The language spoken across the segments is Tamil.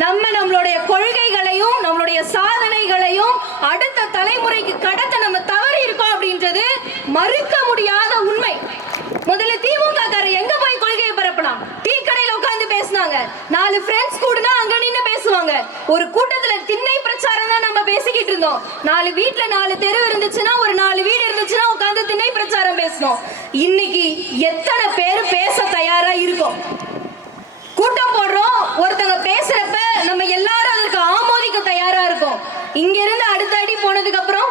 நம்மளுடைய கொள்கைகளையும் நம்மளுடைய சாதனைகளையும் அடுத்த தலைமுறைக்கு கடத்த நம்ம தவறி இருக்கோம் அப்படின்றது மறுக்க முடியாத உண்மை. முதல்ல திமுக காரர் எங்க போய் கொள்கையை பரப்பலாம்? டீ கடையில உட்கார்ந்து பேசினாங்க. 4 ஃப்ரெண்ட்ஸ் கூடனா அங்க நின்னு பேசுவாங்க. ஒரு கூட்டத்துல திண்ணை பிரச்சாரம் தான் நம்ம பேசிக்கிட்டு இருந்தோம். 4 வீட்ல 4 தெரு இருந்துச்சுன்னா, ஒரு 4 வீடு இருந்துச்சுன்னா உட்கார்ந்து திண்ணை பிரச்சாரம் பேசணும். இன்னைக்கு எத்தனை பேர் பேச தயாரா இருக்கும்? கூட்டம் போடுறோம், ஒருத்தங்க பேசுறப்ப நம்ம எல்லாரும் அதற்கு ஆமோதிக்க தயாரா இருக்கும். இங்க இருந்து அடுத்த அடி போனதுக்கு அப்புறம்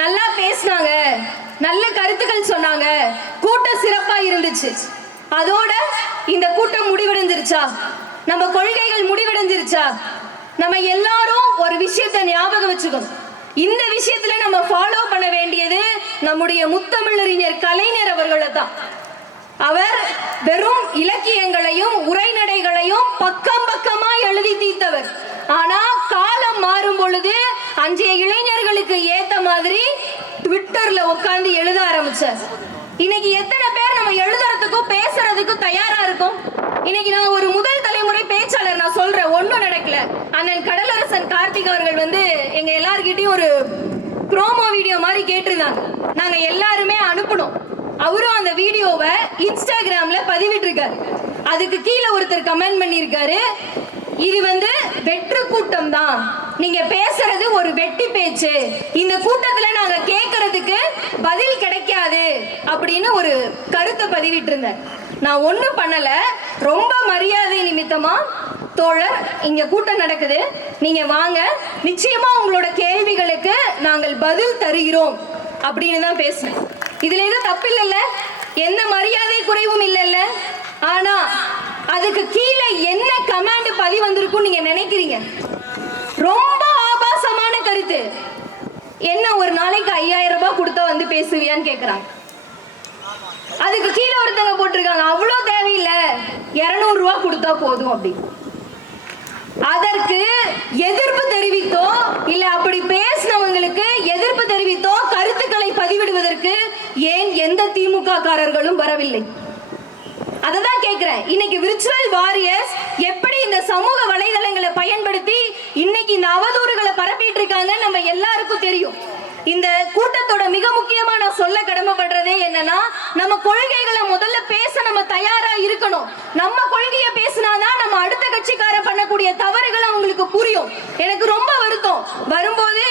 நல்லா பேசினாங்க, நல்ல கருத்துக்கள் சொன்னாங்க, கூட்டம் சிறப்பா இருந்துச்சு, அதோட இந்த கூட்டம் முடிவடைஞ்சிருச்சா? நம்ம கொள்கைகள் முடிவடைஞ்சிருச்சா? நம்ம எல்லாரும் ஒரு விஷயத்தை ஞாபகம் வச்சுக்கணும். இந்த விஷயத்துல நம்ம ஃபாலோ பண்ண வேண்டியது நம்முடைய முத்தமிழறிஞர் கலைஞர் அவர்களை தான். அவர் வெறும் இலக்கியங்களையும் உரைநடைகளையும் பக்கம் பக்கமா எழுதி தீர்த்தவர். ஆனா காலம் மாறும் பொழுது அன்றைய இளைஞர்களுக்கு ஏத்த மாதிரி ட்விட்டர்ல உட்கார்ந்து எழுத ஆரம்பிச்சார். இன்னைக்கு எத்தனை பேர் நம்ம எழுதுறதுக்கும் பேசுறதுக்கும் தயாரா இருக்கும்? இன்னைக்கு நான் ஒரு முதல் தலைமுறை பேச்சாளர், நான் சொல்றேன், ஒன்னும் நடக்கல. அண்ணன் கடலரசன் கார்த்திக் அவர்கள் எங்க எல்லார்கிட்டையும் ஒரு ப்ரோமோ வீடியோ மாதிரி கேட்டிருந்தாங்க. நாங்க எல்லாருமே அனுப்பணும். அவரும் அந்த வீடியோவை இன்ஸ்டாகிராம்ல பதிவிட்டிருக்காரு. அதுக்கு கீழே ஒருத்தர் கமெண்ட் பண்ணியிருக்காரு, இது வெற்று கூட்டம் தான், நீங்க பேசுறது ஒரு வெட்டி பேச்சு, இந்த கூட்டத்துல நாங்க கேட்கறதுக்கு பதில் கிடைக்காது அப்படின்னு ஒரு கருத்தை பதிவிட்டு இருந்தேன். நான் ஒண்ணும் பண்ணல, ரொம்ப மரியாதை நிமித்தமா, தோழர் இங்க கூட்டம் நடக்குது, நீங்க வாங்க, நிச்சயமா உங்களோட கேள்விகளுக்கு நாங்கள் பதில் தருகிறோம் அப்படின்னு தான் பேசினேன். இதுல எதுவும் தப்பு இல்லைல்ல, எந்த மரியாதை குறைவும் இல்லைல்ல. ஆனா அதுக்கு கீழே என்ன கமெண்ட் பதிவு வந்திருக்கும் நீங்க நினைக்கிறீங்க? ரொம்ப ஆபாசமான கருத்து. என்ன ஒரு நாளைக்கு 5000 ரூபாய் கொடுத்தா பேசுவியான்னு கேக்குறாங்க. அதுக்கு கீழே ஒருத்தங்க போட்டிருக்காங்க, அவ்வளவு தேவையில்லை, 200 ரூபாய் கொடுத்தா போதும் அப்படி. அதற்கு எதிர்ப்பு தெரிவித்தோ இல்ல அப்படி பேசினவங்களுக்கு எதிர்ப்பு தெரிவித்தோ கருத்துக்களை பதிவிடுவதற்கு ஏன் எந்த திமுக காரர்களும் வரவில்லை? அததான் கேக்குறேன். இன்னைக்கு விர்ச்சுவல் வாரியர்ஸ் எப்படி இந்த சமூக வலைதளங்களை பயன்படுத்தி இன்னைக்கு இந்த அவதூறுகளை பரப்பிட்டு இருக்காங்க நம்ம எல்லாருக்கும் தெரியும். இந்த கூட்டத்தோட மிக முக்கியமா நான் சொல்ல கடமைப்படுறதே என்னன்னா, நம்ம கொள்கைகளை முதல்ல பேச நம்ம தயாரா இருக்கணும். நம்ம கொள்கையை பேசினாதான் நம்ம அடுத்த கட்சிக்கார பண்ணக்கூடிய தவறுகள் அவங்களுக்கு புரியும். எனக்கு ரொம்ப வருத்தம், வரும்போது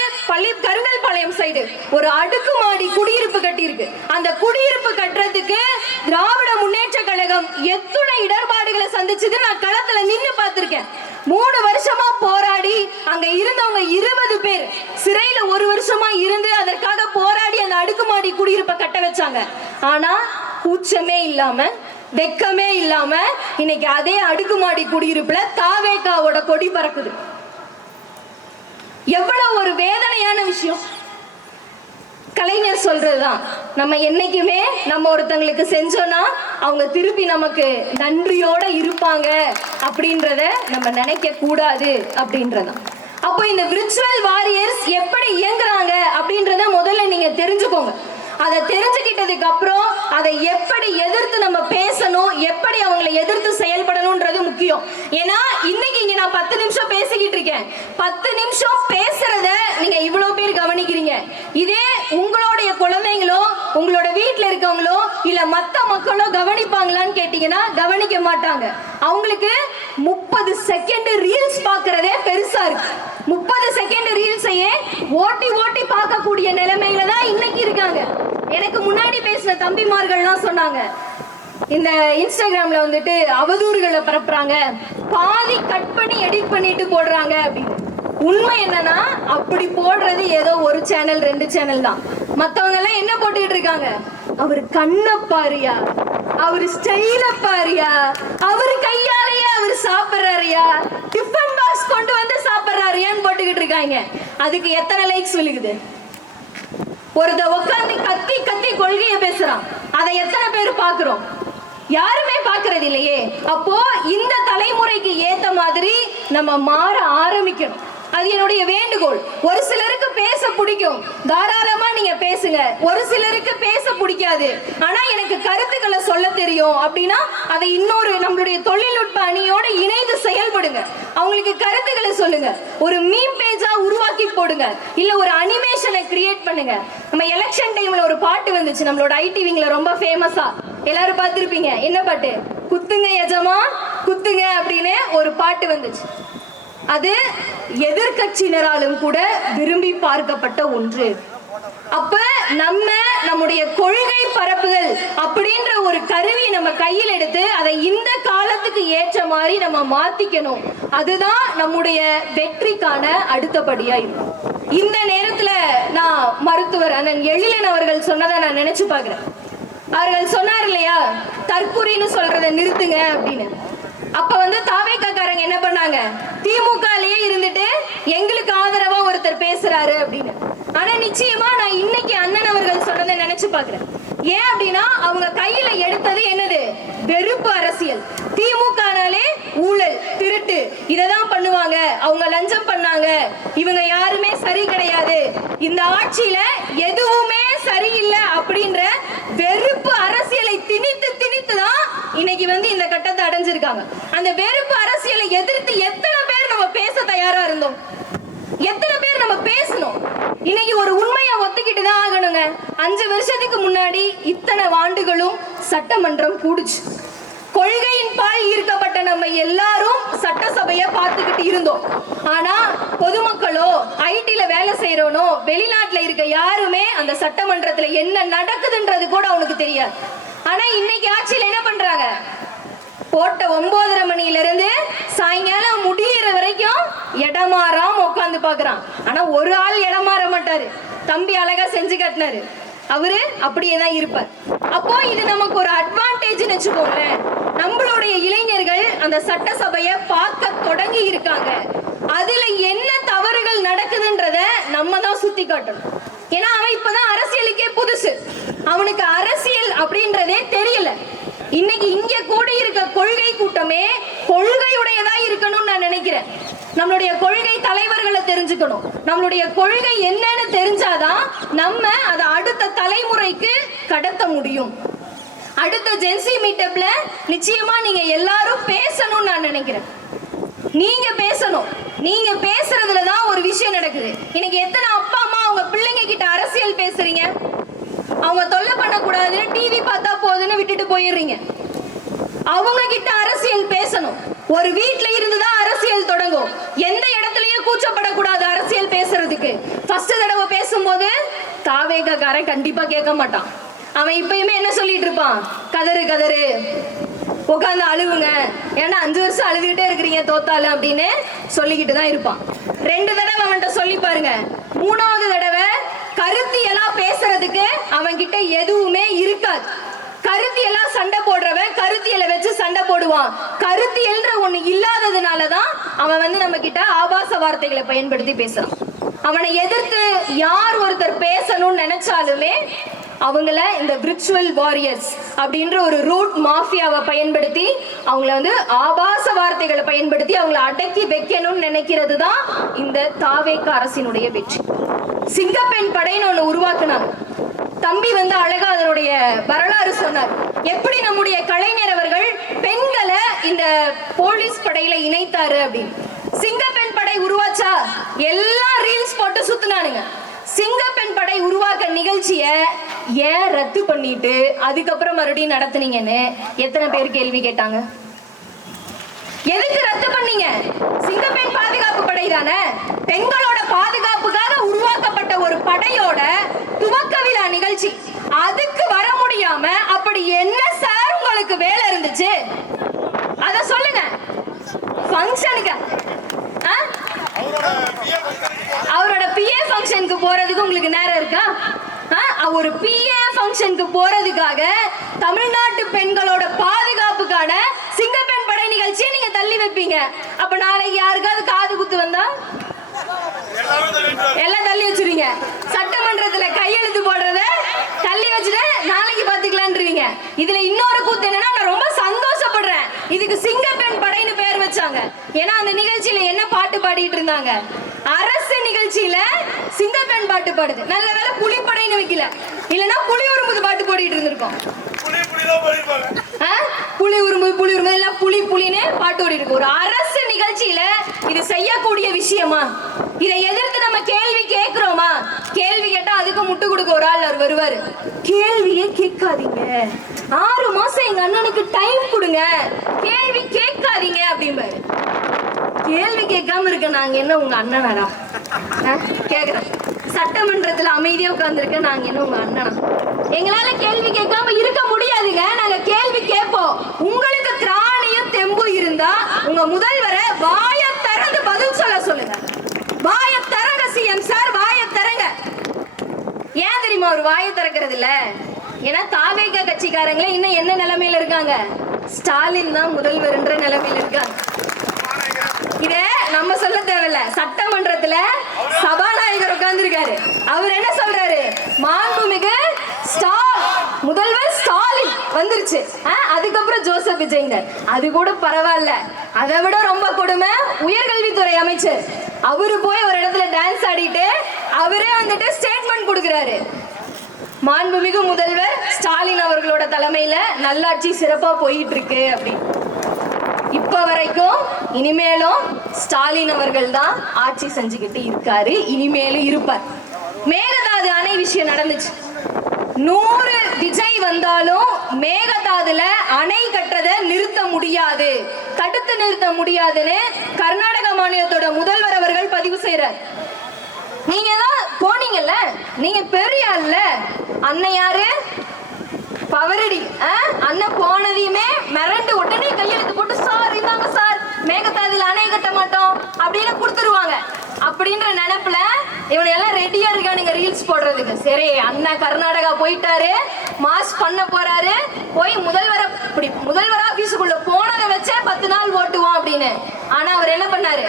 கருங்கல்பாளையம் சைடு ஒரு அடுக்குமாடி குடியிருப்பு கட்டி இருக்கு. அந்த குடியிருப்பு கட்டுறதுக்கு திராவிட முன்னேற்ற கழகம் எத்தனை இடர்பாடுகளை சந்திச்சது நான் களத்துல நின்னு பார்த்திருக்கேன். 3 வருஷமா போராடி அங்க இருந்தவங்க 20 பேர் சிறையில 1 வருஷமா இருந்து அதற்காக போராடி அந்த அடுக்குமாடி குடியிருப்பை கட்ட வச்சாங்க. ஆனா கூச்சமே இல்லாம, வெக்கமே இல்லாம இன்னைக்கு அதே அடுக்குமாடி குடியிருப்புல தாவேகாவோட கொடி பறக்குது. எவ்வளவு ஒரு வேதனையான விஷயம். கலைஞர் சொல்றதுதான், நம்ம என்னைக்குமே நம்ம ஒருத்தங்களுக்கு செஞ்சோம்னா அவங்க திருப்பி நமக்கு நன்றியோட இருப்பாங்க அப்படின்றத நம்ம நினைக்க கூடாது அப்படின்றதான். அப்போ இந்த விர்ச்சுவல் வாரியர்ஸ் எப்படி இயங்குறாங்க அப்படின்றத முதல்ல நீங்க தெரிஞ்சுக்கோங்க. அதை தெரிஞ்சுக்கிட்டதுக்கு அப்புறம் அதை எப்படி எதிர்த்து நம்ம பேசணும், எப்படி அவங்களை எதிர்த்து செயல்படணும்ன்றது முக்கியம். ஏன்னா இன்னைக்கு இங்க நான் 10 நிமிஷம் பேசிக்கிட்டு இருக்கேன். 10 நிமிஷம் பேசுறத நீங்க இவ்வளவு பேர் கவனிக்கிறீங்க. இதே உங்களுடைய குழந்தைங்களோ உங்களோட வீட்டுல இருக்கவங்களோ இல்ல மத்த மக்களோ கவனிப்பாங்களான்னு கேட்டீங்கன்னா கவனிக்க மாட்டாங்க. அவங்களுக்கு 30 செகண்ட் ரீல்ஸ் பாக்குறதே பெருசா இருக்கு. 30 செகண்ட் ரீல்ஸையே ஓட்டி ஓட்டி பார்க்கக்கூடிய நிலைமையில தான் இன்னைக்கு இருக்காங்க. எனக்கு முன்னாடி பேசின தம்பிமார்கள்லாம் சொன்னாங்க, இந்த இன்ஸ்டாகிராம்ல அவதூறுகளை பரப்புறாங்க, பாதி கட் பண்ணி எடிட் பண்ணிட்டு போடுறாங்க அப்படின்னு. உண்மை என்னன்னா அப்படி போடுறது ஏதோ 1 சேனல் 2 சேனல் தான். மத்தவங்க எல்லாம் என்ன போட்டுக்கிட்டு இருக்காங்க, அவர் கண்ணை பாரியா, அவர் ஸ்டைல பாரியா, அவர் கையாலையா அவர் சாப்பிடுறாரியா, டிஃபன் பாக்ஸ் கொண்டு சாப்பிடுறாரியான்னு போட்டுக்கிட்டு இருக்காங்க. அதுக்கு எத்தனை லைக்ஸ் விழுகுது? ஒருத்த உட்கார்ந்து கத்தி கத்தி கொள்கையை பேசுறான், அதை எத்தனை பேர் பாக்குறோம்? யாருமே பாக்குறது இல்லையே. அப்போ இந்த தலைமுறைக்கு ஏத்த மாதிரி நம்ம மாற ஆரம்பிக்கணும். அது என்னுடைய வேண்டுகோள். ஒரு சிலருக்கு பேச பிடிக்கும், தாராளமா நீங்க பேசுங்க. ஒரு சிலருக்கு பேச பிடிக்காது, ஆனா எனக்கு கருத்துக்களை சொல்ல தெரியும் அப்படின்னா அதை இன்னொரு நம்மளுடைய தொழில்நுட்ப அணியோட இணைந்து செயல்படுங்க. அவங்களுக்கு கருத்துக்களை சொல்லுங்க. ஒரு மீம் பேஜா உருவாக்கி போடுங்க, இல்ல ஒரு அனிமேஷனை கிரியேட் பண்ணுங்க. நம்ம எலெக்ஷன் டைம்ல ஒரு பாட்டு வந்துச்சு நம்மளோட ஐடிவிங்ல, ரொம்ப ஃபேமஸா எல்லாரும் பார்த்திருப்பீங்க. என்ன பாட்டு? குத்துங்க எஜமா குத்துங்க அப்படின்னு ஒரு பாட்டு வந்துச்சு. அது எதிர்கட்சியினராலும் கூட விரும்பி பார்க்கப்பட்ட ஒன்று. அப்ப நம்முடைய கொள்கை பரப்புதல் அப்படின்ற ஒரு கருவி நம்ம கையில் எடுத்து அதை இந்த காலத்துக்கு ஏற்ற மாதிரி நம்ம மாத்திக்கணும். அதுதான் நம்முடைய வெற்றிக்கான அடுத்தபடியா இருக்கும். இந்த நேரத்துல நான் மருத்துவர் அண்ணன் எழிலன் அவர்கள் சொன்னதை நான் நினைச்சு பாக்குறேன். அவர்கள் சொன்னார் இல்லையா, தற்குறின்னு சொல்றதை நிறுத்துங்க அப்படின்னு. அப்ப தாவேக்காரங்க என்ன பண்ணாங்க, திமுகலயே இருந்துட்டு எங்களுக்கு ஆதரவா ஒருத்தர் பேசுறாரு அப்படின்னு. ஆனா நிச்சயமா நான் இன்னைக்கு அண்ணன் அவர்கள் சொன்னதை நினைச்சு பாக்குறேன். ஏன் அப்படின்னா அவங்க கையில எடுத்தது என்னது? வெறுப்பு அரசியல். திமுகனாலே ஊழல், திருட்டு, இததான் பண்ணுவாங்க, அவங்க லஞ்சம் பண்ணாங்க, இவங்க யாருமே சரி கிடையாது, இந்த ஆட்சியில எதுவுமே சரியில்லை அப்படின்ற வெறுப்பு அரசியலை திணித்து திணித்து தான் இன்னைக்கு இந்த கட்டத்தை அடைஞ்சிருக்காங்க. அந்த வெறுப்பு அரசியலை எதிர்த்து எத்தனை பேர் நம்ம பேச தயாரா இருந்தோம்? எத்தனை பேர் நம்ம பேசணும்? இன்னைக்கு ஒரு உண்மையை ஒத்துக்கிட்டு தான் ஆகணுங்க. 5 வருஷத்துக்கு முன்னாடி இத்தனை ஆண்டுகளும் சட்டமன்றம் கூடுச்சு. கொள்கையின் பால் ஈர்க்கப்பட்ட நம்ம எல்லாரும் சட்டசபையை பார்த்துக்கிட்டு இருந்தோம். ஆனா பொதுமக்களோ, ஐடில வேலை செய்யறவனோ, வெளிநாட்டுல இருக்க யாருமே அந்த சட்டமன்றத்துல என்ன நடக்குதுன்றது கூட அவனுக்கு தெரியாது. ஆனா இன்னைக்கு ஆட்சியில் என்ன பண்றாங்க? போட்ட 9:30 மணில இருந்து சாயங்காலம் முடியிற வரைக்கும் இடமாறாம உட்காந்து பாக்குறான். ஆனா ஒரு ஆள் இடமாற மாட்டாரு. தம்பி அழகா செஞ்சு கட்டினாரு, அவரு அப்படியே தான் இருப்பார். அப்போ இது நமக்கு ஒரு அட்வான்டேஜ் வச்சுக்கோங்களேன். நம்மளுடைய இளைஞர்கள் அந்த சட்டசபையை பார்க்க தொடங்கி இருக்காங்க. அதுல என்ன தவறுகள் நடக்குதுன்றத நம்ம தான் சுத்தி காட்டணும். ஏன்னா அவன் இப்பதான் அரசியலுக்கே புதுசு, அவனுக்கு அரசியல் அப்படின்றதே தெரியல. இன்னைக்கு இங்க கூடி இருக்க கொள்கை கூட்டமே கொள்கையுடையதா இருக்கணும்னு நான் நினைக்கிறேன். நம்மளுடைய கொள்கை தலைவர்களை தெரிஞ்சுக்கணும். நம்மளுடைய கொள்கை என்னன்னு தெரிஞ்சாதான் நம்ம அதை அடுத்த தலைமுறைக்கு கடத்த முடியும். அடுத்த ஜென்சி மீட்டப்ல நிச்சயமா நீங்க எல்லாரும் பேசணும்னு நான் நினைக்கிறேன். நீங்க பேசணும். நீங்க பேசுறதுலதான் ஒரு விஷயம் நடக்குது. இன்னைக்கு எத்தனை அப்பா அம்மா அவங்க பிள்ளைங்க கிட்ட அரசியல் பேசுறீங்க? அவங்க தொல்லை பண்ணக்கூடாதுன்னு டிவி பார்த்தா போதுன்னு விட்டுட்டு போயிடுறீங்க. அவங்க கிட்ட அரசியல் பேசணும். ஒரு வீட்ல இருந்துதான் அரசியல் தொடங்கும். எந்த இடத்துலயும் கூச்சப்படக்கூடாது அரசியல் பேசுறதுக்கு. ஃபர்ஸ்ட் தடவை பேசும்போது தாவேகாரன் கண்டிப்பா கேட்க மாட்டான். அவன் இப்பயுமே என்ன சொல்லிட்டு இருப்பான்? கதறு கதறு, உட்காந்து அழுவுங்க, ஏன்னா 5 வருஷம் அழுதுகிட்டே இருக்கிறீங்க தோத்தால அப்படின்னு சொல்லிக்கிட்டு தான் இருப்பான். 2 தடவை அவன்கிட்ட சொல்லி பாருங்க. 3வது தடவை கருத்தியலா பேசுறதுக்கு அவன் கிட்ட எதுவுமே இருக்காது. கருத்தியெல்லாம் சண்டை போடுறவன் கருத்தியலை வச்சு சண்டை போடுவான். கருத்தியல்ன்ற ஒண்ணு இல்லாததுனாலதான் அவன் நம்ம கிட்ட ஆபாச வார்த்தைகளை பயன்படுத்தி பேசுறான். அவனை எதிர்த்து யார் ஒருத்தர் பேசணும்னு நினைச்சாலுமே அவங்கள இந்த விர்ச்சுவல் வாரியர்ஸ் அப்படின்ற ஒரு ரூட் மாஃபியாவை பயன்படுத்தி அவங்கள ஆபாச வார்த்தைகளை பயன்படுத்தி அவங்கள அடக்கி வைக்கணும்னு நினைக்கிறது தான் இந்த தாவேக அரசினுடைய வெற்றி. சிங்கப்பெண் படைன்னு ஒண்ணு உருவாக்குனாங்க. தம்பி அழகா அதனுடைய வரலாறு சொன்னார். எப்படி நம்முடைய கலைஞர் அவர்கள் பெண்களை இந்த போலீஸ் படையில இணைத்தாரு அப்படின்னு. சிங்கப்பெண் படை உருவாச்சா? எல்லாம் ரீல்ஸ் போட்டு சுத்துனானுங்க. சிங்கப்பெண் படை உருவாக்க நிகழ்ச்சிய ஏன் ரத்து பண்ணிட்டு அதுக்கப்புறம் மறுபடியும் நடத்துனீங்கன்னு எத்தனை பேர் கேள்வி கேட்டாங்க? எதுக்கு ரத்து பண்ணீங்க? சிங்கப்பெண் பாதுகாப்பு படை தானே. பெண்களோட பாதுகாப்புக்காக உருவாக்கப்பட்ட ஒரு படையோட துவக்க விழா நிகழ்ச்சி. அதுக்கு வர முடியாம அப்படி என்ன சார் உங்களுக்கு வேலை இருந்துச்சு? அத சொல்லுங்க. ஃபங்க்ஷனுக்கு அவரோட பிஏ ஃபங்க்ஷனுக்கு போறதுக்கு உங்களுக்கு நேரம் இருக்கா? ஒரு பிஏ ஃபங்க்ஷனுக்கு போறதுக்காக தமிழ்நாட்டு பெண்களோட பாதுகாப்புக்கான சிங்கப்பெண் படை நிகழ்ச்சியை நீங்க தள்ளி வைப்பீங்க. அப்ப நாளைக்கு யாருக்காவது காது குத்து வந்தா எல்லாம் தள்ளி வச்சிருவீங்க. சட்டமன்றத்துல கையெழுத்து போடுறத தள்ளி வச்சுட்டு நாளைக்கு பாத்துக்கலான்றீங்க. இதுல இன்னொரு கூத்து என்னன்னா, நான் ரொம்ப சந்தோஷப்படுறேன். இதுக்கு சிங்கப்பெண் படைன்னு பேர் வச்சு வச்சாங்க. ஏன்னா அந்த நிகழ்ச்சியில என்ன பாட்டு பாடிட்டு இருந்தாங்க? அரசு நிகழ்ச்சியில சிங்கப்பெண் பாட்டு பாடுது. நல்ல வேளை புலிப்படைன்னு வைக்கல, இல்லைன்னா புலி உரும்புது பாட்டு பாடிட்டு இருந்திருக்கோம். புலி உரும்பு எல்லாம் புலி புலின்னு பாட்டு ஓடி இருக்கு. ஒரு அரசு நிகழ்ச்சியில இது செய்யக்கூடிய விஷயமா? இதை எதிர்த்து நம்ம கேள்வி கேட்கிறோமா? கேள்வி கேட்டா அதுக்கு முட்டு கொடுக்க ஒரு ஆள் அவர் வருவாரு. கேள்வியே கேட்காதீங்க, 6 மாசம் எங்க அண்ணனுக்கு டைம் கொடுங்க, கேள்வி கேட்காதீங்க அப்படிம்பாரு. கேள்வி கேட்காம இருக்க நாங்க என்ன உங்க அண்ணனாடா? கேக்குறேன். சட்டமன்றத்துல அமைதியா உட்கார்ந்துருக்க நாங்க என்ன உங்க அண்ணனா? எங்களால கேள்வி கேட்காம இருக்க முடியாதுங்க. நாங்க கேள்வி கேட்போம். உங்களுக்கு திராணியும் தெம்பு இருந்தா உங்க முதல்வரை வாய திறந்து பதில் சொல்ல சொல்லுங்க. வாய திறங்க சிஎம் சார், வாய திறங்க. ஏன் தெரியுமா ஒரு வாய திறக்கிறது இல்ல? ஏன்னா தாவேக கட்சிக்காரங்களே இன்னும் என்ன நிலைமையில இருக்காங்க? ஸ்டாலின் தான் முதல்வர்ன்ற நிலைமையில இருக்காங்க. இத நம்ம சொல்ல தேவையில்ல. சட்டமன்றத்துல சபாநாயகர் உட்கார்ந்திருக்காரு. அவர் என்ன சொல்றாரு? மாண்புமிகு முதல்வர் ஸ்டாலின் வந்துருச்சு. அதுக்கப்புறம் ஜோசப் விஜய்ங்க. அது கூட பரவாயில்ல. அதை விட ரொம்ப கொடுமை உயர்கல்வித்துறை அமைச்சர். அவரு போய் ஒரு இடத்துல டான்ஸ் ஆடிட்டு அவரே வந்துட்டு ஸ்டேட்மெண்ட் கொடுக்கிறாரு. மாண்புமிகு முதல்வர் ஸ்டாலின் அவர்களோட தலைமையில நல்லாட்சி சிறப்பா போயிட்டு இருக்கு அப்படி. இப்ப வரைக்கும் இனிமேலும் ஸ்டாலின் அவர்கள் தான் ஆட்சி செஞ்சுக்கிட்டு இருக்காரு, இனிமேலும் இருப்பார். மேகதாது அணை விஷயம் நடந்துச்சு. 100 விஜய் வந்தாலும் மேகதாதுல அணை கட்டுறதை நிறுத்த முடியாது, தடுத்து நிறுத்த முடியாதுன்னு கர்நாடக மாநிலத்தோட முதல்வர் அவர்கள் பதிவு செய்யறார். நீங்க தான் போனீங்கல்ல, நீங்க பெரிய அல்ல. அண்ணன் யாரு? பவரடி. அண்ணன் போனதையுமே மிரண்டு உடனே கையெழுத்து போட்டு சார் இந்தாங்க சார் மேகதாதுல அணை கட்ட மாட்டோம் அப்படின்னு கொடுத்துருவாங்க. அப்படின்ற நினைப்புல இவனை எல்லாம் ரெடியா இருக்கானுங்க ரீல்ஸ் போடுறதுக்கு. சரி, அண்ணன் கர்நாடகா போயிட்டாரு, மாஸ் பண்ண போறாரு, போய் முதல்வர் ஆபீஸுக்குள்ள போனதை வச்சே 10 நாள் ஓட்டுவோம் அப்படின்னு. ஆனா அவர் என்ன பண்ணாரு?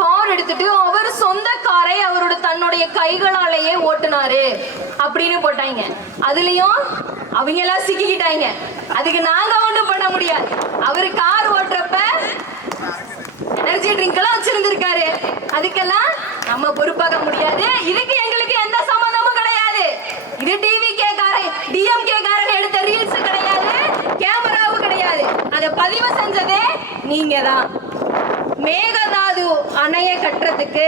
கார் எடுத்துட்டு அவர் சொந்த காரை அவரோட தன்னுடைய கைகளாலேயே ஓட்டுனாரு அப்படின்னு போட்டாங்க. அதுலயும் அவங்க எல்லாம் சிக்கிக்கிட்டாங்க. அதுக்கு நாங்க ஒண்ணும் பண்ண முடியாது. அவரு கார் ஓட்டுறப்ப எனர்ஜி ட்ரிங்க் எல்லாம் வச்சிருந்திருக்காரு, அதுக்கெல்லாம் நம்ம பொறுப்பாக முடியாது. இதுக்கு எங்களுக்கு எந்த சம்பந்தமும் கிடையாது. இது டிவிகே காரன் டிஎம்கே காரன் எடுத்த ரீல்ஸ் கிடையாது, கேமராவும் கிடையாது. அதை பதிவு செஞ்சதே நீங்க தான். மேகதாது அணையை கட்டுறதுக்கு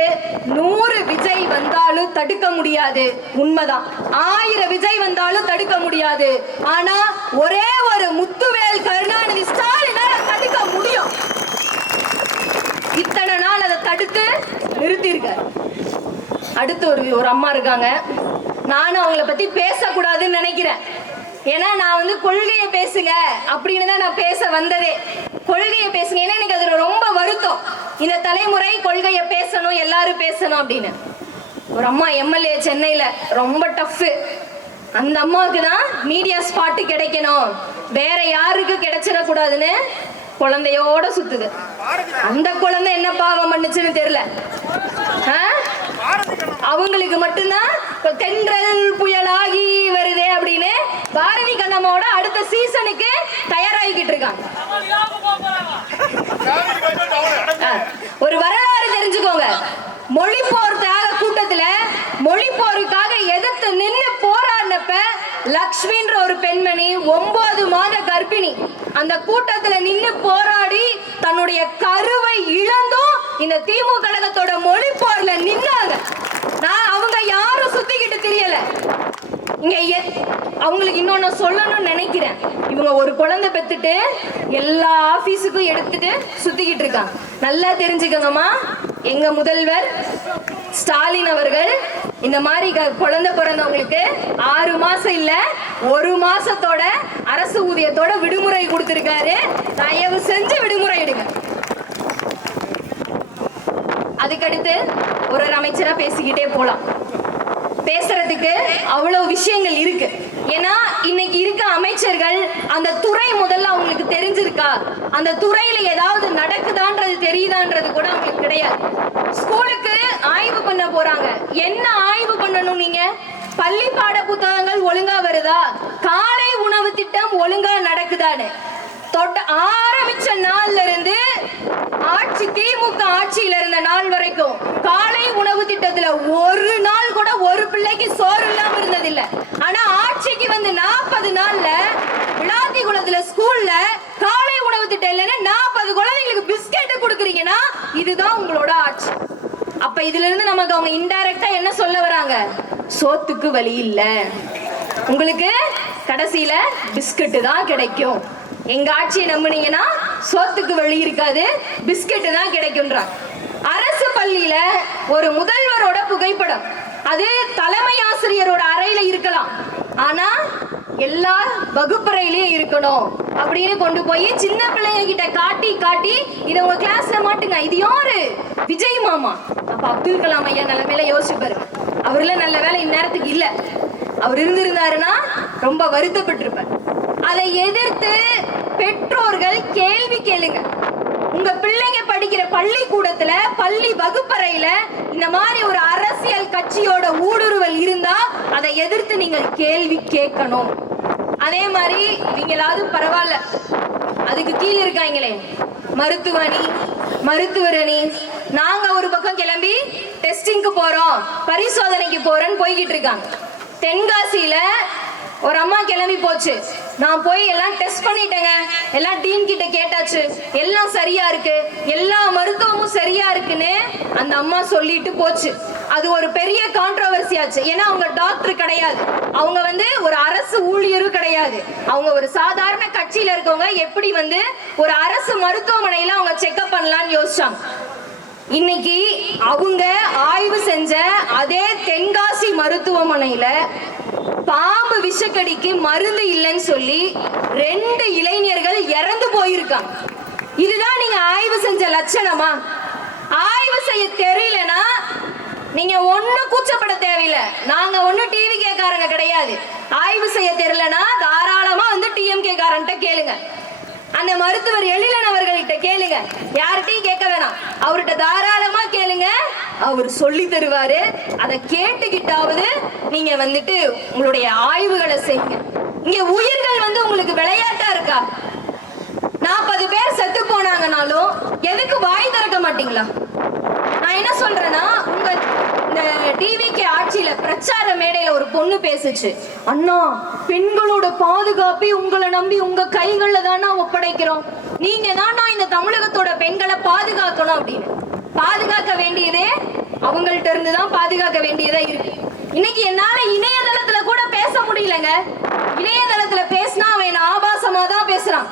100 விஜய் வந்தாலும் தடுக்க முடியாது, உண்மைதான். 1000 விஜய் வந்தாலும் தடுக்க முடியாது. ஆனா ஒரே ஒரு முத்துவேல் கருணாநிதி ஸ்டாலினால தடுக்க முடியும். இத்தனை நாள் அதை தடுத்து நிறுத்திருக்க. அடுத்து ஒரு அம்மா இருக்காங்க. நானும் அவங்கள பத்தி பேசக்கூடாதுன்னு நினைக்கிறேன். ஏன்னா நான் கொள்கையை பேசுங்க அப்படின்னு தான் நான் பேச வந்ததே. கொள்கையை பேசுங்க. ஏன்னா எனக்கு அது ரொம்ப வருத்தம். இந்த தலைமுறை கொள்கையை பேசணும், எல்லாரும் பேசணும் அப்படின்னு. ஒரு அம்மா எம்எல்ஏ சென்னையில, ரொம்ப டஃப். அந்த அம்மாவுக்கு தான் மீடியா ஸ்பாட் கிடைக்கணும், வேற யாருக்கு கிடைச்சிடக்கூடாதுன்னு குழந்தையோட சுத்துது. அந்த குழந்தை என்ன பாவம் பண்ணுச்சுன்னு தெரியல. அவங்களுக்கு மட்டும்தான் தென்றல் புயலாகி வருதே அப்படின்னு பாரதி கண்ணம்மாவோட அடுத்த சீசனுக்கு தயாராகிக்கிட்டு இருக்காங்க. ஒரு வரலாறு தெரிஞ்சுக்கோங்க. மொழிப்போர் தியாக கூட்டத்துல மொழிப்போருக்காக எதிர்த்து நின்று போராடினப்ப லக்ஷ்மின்ற ஒரு பெண்மணி 9 மாத கர்ப்பிணி அந்த கூட்டத்துல நின்று போராடி தன்னுடைய கருவை இழந்தும் இந்த திமுக கழகத்தோட மொழிப்போர்ல நின்னாங்க. நான் அவங்க யாரும் சுத்திக்கிட்டு தெரியல. இங்க அவங்களுக்கு இன்னொன்னு சொல்லணும்னு நினைக்கிறேன். இவங்க ஒரு குழந்தை பெத்துட்டு எல்லா ஆபீஸுக்கும் எடுத்துட்டு சுத்திக்கிட்டு இருக்காங்க. நல்லா தெரிஞ்சுக்கங்கம்மா, எங்க முதல்வர் ஸ்டாலின் அவர்கள் இந்த மாதிரி குழந்தை பிறந்தவங்களுக்கு 6 மாசம் இல்ல 1 மாசத்தோட அரசு ஊதியத்தோட விடுமுறை கொடுத்திருக்காரு. தயவு செஞ்சு விடுமுறை எடுங்க. அதுக்கடுத்து ஒரு அமைச்சரா பேசிக்கிட்டே போலாம். பேசுறதுக்கு அவ்வளவு விஷயங்கள் இருக்கு. ஏன்னா இன்னைக்கு இருக்க அமைச்சர்கள் அந்த துறை முதல்ல அவங்களுக்கு தெரிஞ்சிருக்கா, அந்த துறையில ஏதாவது நடக்குதான்றது தெரியுதான்றது கூட அவங்களுக்கு கிடையாது. ஸ்கூலுக்கு ஆய்வு பண்ண போறாங்க. என்ன ஆய்வு பண்ணணும்? நீங்க பள்ளி பாட புத்தகங்கள் ஒழுங்கா வருதா, காலை உணவு திட்டம் ஒழுங்கா நடக்குதான்னு ஆரம்பிச்ச நாள்ல இருந்து ஆட்சி திமுக ஆட்சியில இருந்த நாள் வரைக்கும் காலை உணவு திட்டத்துல ஒரு நாள் கூட ஒரு பிள்ளைக்கு சோறு இல்லாம இருந்ததில்லை. ஆனா ஆட்சிக்கு வந்து 40 நாள்ல விளாத்திகுளத்துல ஸ்கூல்ல காலை உணவு திட்டம் இல்லைன்னா 40 குழந்தைங்களுக்கு பிஸ்கெட் கொடுக்குறீங்கன்னா இதுதான் உங்களோட ஆட்சி. அப்ப இதுல இருந்து நமக்கு அவங்க இன்டைரக்டா என்ன சொல்ல வராங்க? சோத்துக்கு வழி இல்ல, உங்களுக்கு கடைசியில பிஸ்கட் தான் கிடைக்கும். எங்க ஆட்சியை நம்புனீங்கன்னா சோத்துக்கு வழி இருக்காது, பிஸ்கட் தான் கிடைக்கும்ன்றாங்க. அரசு பள்ளியில ஒரு முதல்வரோட புகைப்படம் அது தலைமை ஆசிரியரோட அறையில இருக்கலாம், ஆனா எல்லா வகுப்பறையிலயும் இருக்கணும் அப்படின்னு கொண்டு போய் சின்ன பிள்ளைங்க கிட்ட காட்டி காட்டி இதை உங்க கிளாஸ்ல மாட்டுங்க. இது யாரு? விஜய் மாமா. அப்ப அப்துல் கலாம் ஐயா நிலைமையில யோசிச்சு பாருங்க. அவர்ல நல்ல வேலை இந்நேரத்துக்கு இல்ல. அவர் இருந்திருந்தாருன்னா ரொம்ப வருத்தப்பட்டிருப்பார். அதை எதிர்த்து பெற்றோர்கள் கேள்வி கேளுங்க. உங்க பிள்ளைங்க படிக்கிற பள்ளிக்கூடத்துல பள்ளி வகுப்பறையில இந்த மாதிரி ஒரு அரசியல் கட்சியோட ஊடுருவல் இருந்தா அதை எதிர்த்து நீங்கள் கேள்வி கேட்கணும். அதே மாதிரி நீங்களாவது பரவாயில்ல, அதுக்கு கீழே இருக்காங்களே மருத்துவ அணி, மருத்துவர் அணி, நாங்க ஒரு பக்கம் கிளம்பி டெஸ்டிங்க்கு போறோம், பரிசோதனைக்கு போறோன்னு போய்கிட்டு இருக்காங்க. தென்காசியில ஒரு அம்மா கிளம்பி போச்சு. நான் போய் எல்லாம் டெஸ்ட் பண்ணிட்டேங்க, எல்லாம் டீன் கிட்ட கேட்டாச்சு, எல்லாம் சரியா இருக்கு, எல்லா மருத்துவமும் சரியா இருக்குன்னு அந்த அம்மா சொல்லிட்டு போச்சு. அது ஒரு பெரிய கான்ட்ரோவர்சி ஆச்சு. ஏன்னா அவங்க டாக்டர் கிடையாது, அவங்க வந்து ஒரு அரசு ஊழியரும் கிடையாது, அவங்க ஒரு சாதாரண கட்சியில இருக்கவங்க. எப்படி வந்து ஒரு அரசு மருத்துவமனையில அவங்க செக்அப் பண்ணலாம்னு யோசிச்சாங்க. இன்னைக்கு அவங்க ஆய்வு செஞ்ச அதே தென்காசி மருத்துவமனையில பாம்பு விஷக்கடிக்கு மருந்து இல்லைன்னு சொல்லி 2 இளைஞர்கள் இறந்து போயிருக்காங்க. இதுதான் நீங்க ஆய்வு செஞ்ச லட்சணமா? ஆய்வு செய்ய தெரியலனா நீங்க ஒண்ணு கூச்சப்பட தேவையில்லை. நாங்க ஒண்ணு டிவி கேக்காரங்க கிடையாது. ஆய்வு செய்ய தெரியலனா தாராளமா வந்து டிஎம்கே காரன்ட்ட கேளுங்க. அந்த மருத்துவர் எழிலன் அவர்கள்ட்ட கேளுங்க, யார்கிட்டையும் கேட்க வேணாம், அவர்கிட்ட தாராளமா கேளுங்க, அவர் சொல்லி தருவாரு. அதை கேட்டுக்கிட்டாவது நீங்க வந்துட்டு உங்களுடைய ஆய்வுகளை செய்யுங்க. இங்க உயிர்கள் வந்து உங்களுக்கு விளையாட்டா இருக்கா? 40 பேர் செத்து போனாங்கனாலும் எதுக்கு வாய் திறக்க மாட்டீங்களா? நான் என்ன சொல்றேன்னா, உங்க இந்த டிவிக்கு ஆட்சியில பிரச்சார மேடையில ஒரு பொண்ணு பேசுச்சு, அண்ணா பெண்களோட பாதுகாப்பை உங்களை நம்பி உங்க கைகள்ல தானா ஒப்படைக்கிறோம், நீங்க தானா இந்த தமிழகத்தோட பெண்களை பாதுகாக்கணும் அப்படின்னு. பாதுகாக்க வேண்டியதே அவங்கள்ட்ட இருந்து தான் பாதுகாக்க வேண்டியதா இருக்கு. இன்னைக்கு என்னால இணையதளத்துல கூட பேச முடியலங்க. இணையதளத்துல பேசினா அவன் ஆபாசமா தான் பேசுறான்.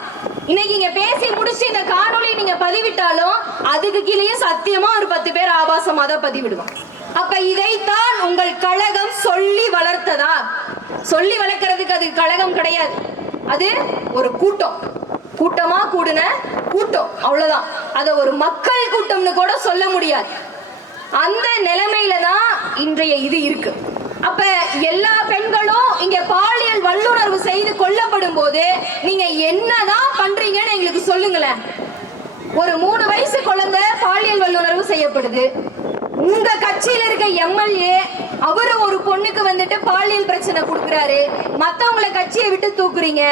இன்னைக்கு இங்க பேசி முடிச்சு இந்த காணொளி நீங்க பதிவிட்டாலும் அதுக்கு கீழே சத்தியமா ஒரு 10 பேர் ஆபாசமா தான் பதிவிடுவான். அப்ப இதைத்தான் உங்கள் கழகம் சொல்லி வளர்த்ததா? சொல்லி வளர்க்கறதுக்கு அது கழகம் கிடையாது, அது ஒரு கூட்டம். கூட்டமா கூடுன கூட்டம், அவ்வளவுதான். அத ஒரு மக்கள் கூட்டம்னு கூட சொல்ல முடியாது. அந்த நிலைமையில தான் இன்றைய இது இருக்கு. அப்ப எல்லா பெண்களும் இங்க பாலியல் வல்லுணர்வு செய்து கொல்லப்படும் போது நீங்க என்னதான் பண்றீங்கன்னு எங்களுக்கு சொல்லுங்களேன். ஒரு 3 வயசு குழந்தை பாலியல் வல்லுணர்வு செய்யப்படுது. உங்க கட்சியில இருக்க எம்எல்ஏ அவரு ஒரு பொண்ணுக்கு வந்துட்டு பாலியல் பிரச்சனை கொடுக்கிறாரு, மத்தவங்களை கட்சியை விட்டு தூக்குறீங்க,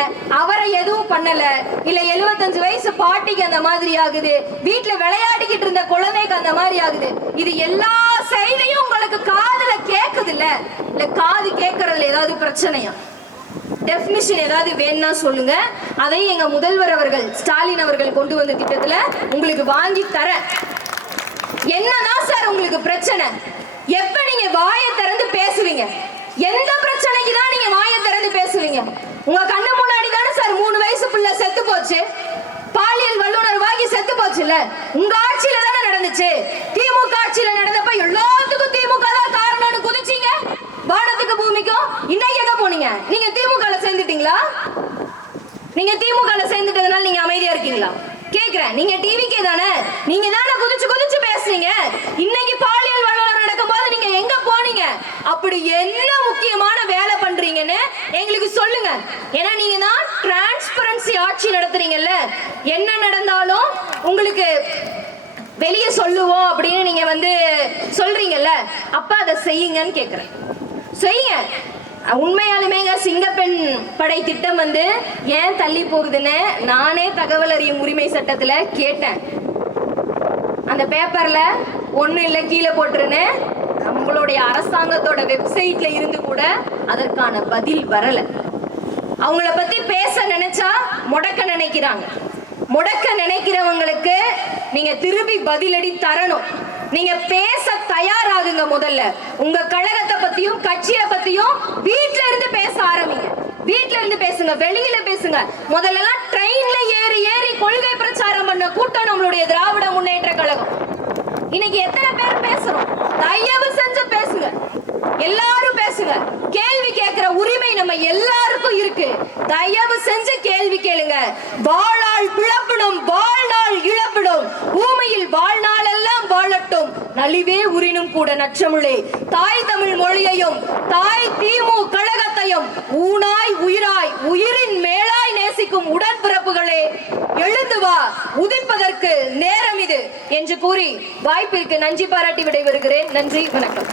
அவரை எதுவும் பண்ணல. இல்ல 75 வயசு பாட்டிக்கு அந்த மாதிரி ஆகுது, வீட்டுல விளையாடிக்கிட்டு இருந்த குழந்தைக்கு அந்த மாதிரி ஆகுது. இது எல்லா செய்தியும் உங்களுக்கு காதுல கேக்குது இல்ல? காது கேட்கறதுல ஏதாவது பிரச்சனையா? டெஃபினிஷன் ஏதாவது வேணும்னா சொல்லுங்க, அதை எங்க முதல்வர் அவர்கள் ஸ்டாலின் அவர்கள் கொண்டு வந்த திட்டத்துல உங்களுக்கு வாங்கி தர. என்னதான் சார் உங்களுக்கு பிரச்சனை? எப்ப நீங்க வாயை திறந்து பேசுவீங்க? எந்த பிரச்சனைக்கு தான் நீங்க வாயை திறந்து பேசுவீங்க? உங்க கண்ணு முன்னாடி தானே சார் 3 வயசு பிள்ளை செத்து போச்சு, பாலியல் வல்லுணர்வாகி செத்து போச்சுல்ல? உங்க ஆட்சியில தானே நடந்துச்சு. திமுக ஆட்சியில நடந்தப்ப எல்லாத்துக்கும் திமுக தான் காரணம்னு குதிச்சீங்க, வானத்துக்கு பூமிக்கும். இன்னைக்கு எங்க போனீங்க? நீங்க திமுகல சேர்ந்துட்டீங்களா? நீங்க திமுகல சேர்ந்துட்டதுனால நீங்க அமைதியா இருக்கீங்களா? கேக்குறேன். நீங்க டிவிக்கே தானே, நீங்க தானே குதிச்சு குதிச்சு பேசுறீங்க. இன்னைக்கு பாலியல் வல்லுறவு நடக்கும் போது நீங்க எங்க போனீங்க? அப்படி என்ன முக்கியமான வேலை பண்றீங்கன்னு எங்களுக்கு சொல்லுங்க. ஏன்னா நீங்க தான் டிரான்ஸ்பரன்சி ஆட்சி நடத்துறீங்கல்ல, என்ன நடந்தாலும் உங்களுக்கு வெளியே சொல்லுவோம் அப்படின்னு நீங்க வந்து சொல்றீங்கல்ல, அப்ப அதை செய்யுங்கன்னு கேக்குறேன். செய்யுங்க. உண்மையாலுமேங்க சிங்கப்பெண் படை திட்டம் வந்து ஏன் தள்ளி போகுதுன்னு நானே தகவல் அறியும் உரிமை சட்டத்துல கேட்டேன். அந்த பேப்பர்ல ஒண்ணு இல்ல கீழே போட்டுருன்னு நம்மளுடைய அரசாங்கத்தோட வெப்சைட்ல இருந்து கூட அதற்கான பதில் வரல. அவங்கள பத்தி பேச நினைச்சா முடக்க நினைக்கிறாங்க. முடக்க நினைக்கிறவங்களுக்கு நீங்க திருப்பி பதிலடி தரணும். நீங்க பேச தயாராகுங்க. முதல்ல உங்க கழகத்தை பத்தியும் கட்சியை பத்தியும் வீட்ல இருந்து பேச ஆரம்பிங்க. வீட்ல இருந்து பேசுங்க, வெளியில பேசுங்க. முதல்ல எல்லாம் ட்ரெயின்ல ஏறி ஏறி கொள்கை பிரச்சாரம் பண்ண கூட்டம் நம்மளுடைய திராவிட முன்னேற்ற கழகம். இன்னைக்கு எத்தனை பேர் பேசுறோம்? தயவு செஞ்சு பேசுங்க, எல்லாரும் பேசுங்க. கேள்வி கேட்கிற உரிமை நம்ம எல்லாருக்கும் இருக்கு. தயவு செஞ்சு கேள்வி கேளுங்க. வாழ்நாள் பிளப்பிடும், வாழ்நாள் இழப்பிடும், பூமியில் வாழ்நாள் எல்லாம் வாழட்டும், நலிவே உரினும் கூட நற்றமிழே. தாய் தமிழ் மொழியையும் தாய் திமு கழகத்தையும் ஊனாய் உயிராய் உயிரின் மேலாய் நேசிக்கும் உடன்பிறப்புகளே, எழுந்து வா, உதிப்பதற்கு நேரம் இது என்று கூறி வாய்ப்பிற்கு நன்றி பாராட்டி விடைபெறுகிறேன். நன்றி, வணக்கம்.